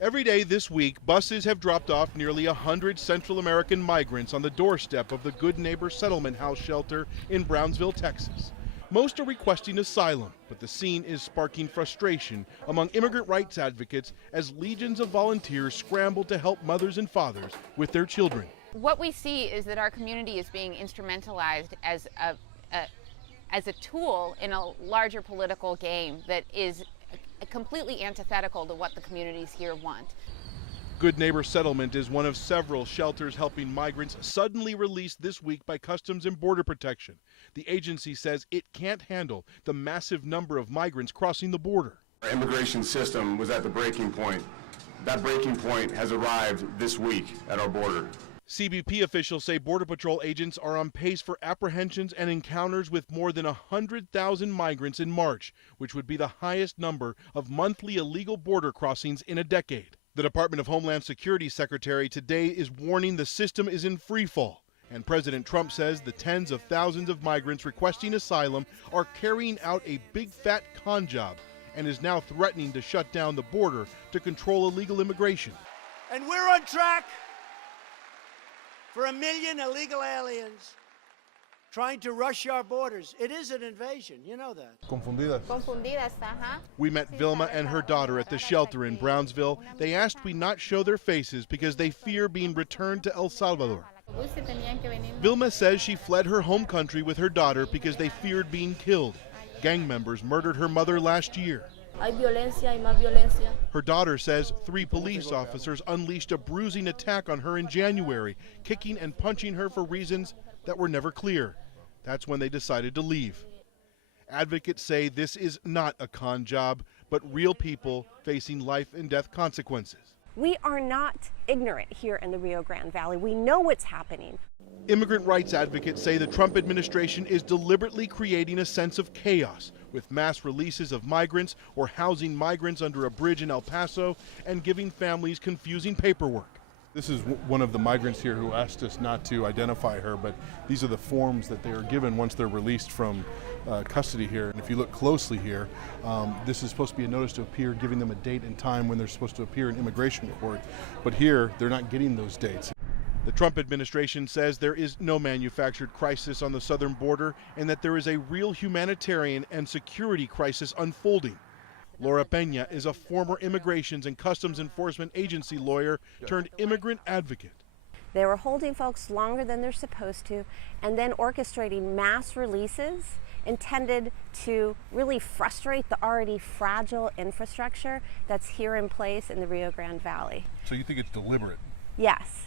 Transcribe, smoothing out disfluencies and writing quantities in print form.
Every day this week, buses have dropped off nearly 100 Central American migrants on the doorstep of the Good Neighbor Settlement House shelter in Brownsville, Texas. Most are requesting asylum, but the scene is sparking frustration among immigrant rights advocates as legions of volunteers scramble to help mothers and fathers with their children. What we see is that our community is being instrumentalized as a tool in a larger political game that is completely antithetical to what the communities here want. Good Neighbor Settlement is one of several shelters helping migrants suddenly released this week by Customs and Border Protection. The agency says it can't handle the massive number of migrants crossing the border. Our immigration system was at the breaking point. That breaking point has arrived this week at our border. CBP officials say Border Patrol agents are on pace for apprehensions and encounters with more than 100,000 migrants in March, which would be the highest number of monthly illegal border crossings in a decade. The Department of Homeland Security Secretary today is warning the system is in free fall. And President Trump says the tens of thousands of migrants requesting asylum are carrying out a big fat con job and is now threatening to shut down the border to control illegal immigration. And we're on track for 1 million illegal aliens trying to rush our borders. It is an invasion, you know that. Confundidas. We met Vilma and her daughter at the shelter in Brownsville. They asked we not show their faces because they fear being returned to El Salvador. Vilma says she fled her home country with her daughter because they feared being killed. Gang members murdered her mother last year. Her daughter says 3 police officers unleashed a bruising attack on her in January, kicking and punching her for reasons that were never clear. That's when they decided to leave. Advocates say this is not a con job, but real people facing life and death consequences. We are not ignorant here in the Rio Grande Valley. We know what's happening. Immigrant rights advocates say the Trump administration is deliberately creating a sense of chaos with mass releases of migrants or housing migrants under a bridge in El Paso and giving families confusing paperwork. This is one of the migrants here who asked us not to identify her, but these are the forms that they are given once they're released from custody here. And if you look closely here, this is supposed to be a notice to appear, giving them a date and time when they're supposed to appear in immigration court. But here, they're not getting those dates. The Trump administration says there is no manufactured crisis on the southern border and that there is a real humanitarian and security crisis unfolding. Laura Peña is a former Immigrations and Customs Enforcement Agency lawyer turned immigrant advocate. They were holding folks longer than they're supposed to and then orchestrating mass releases intended to really frustrate the already fragile infrastructure that's here in place in the Rio Grande Valley. So you think it's deliberate? Yes.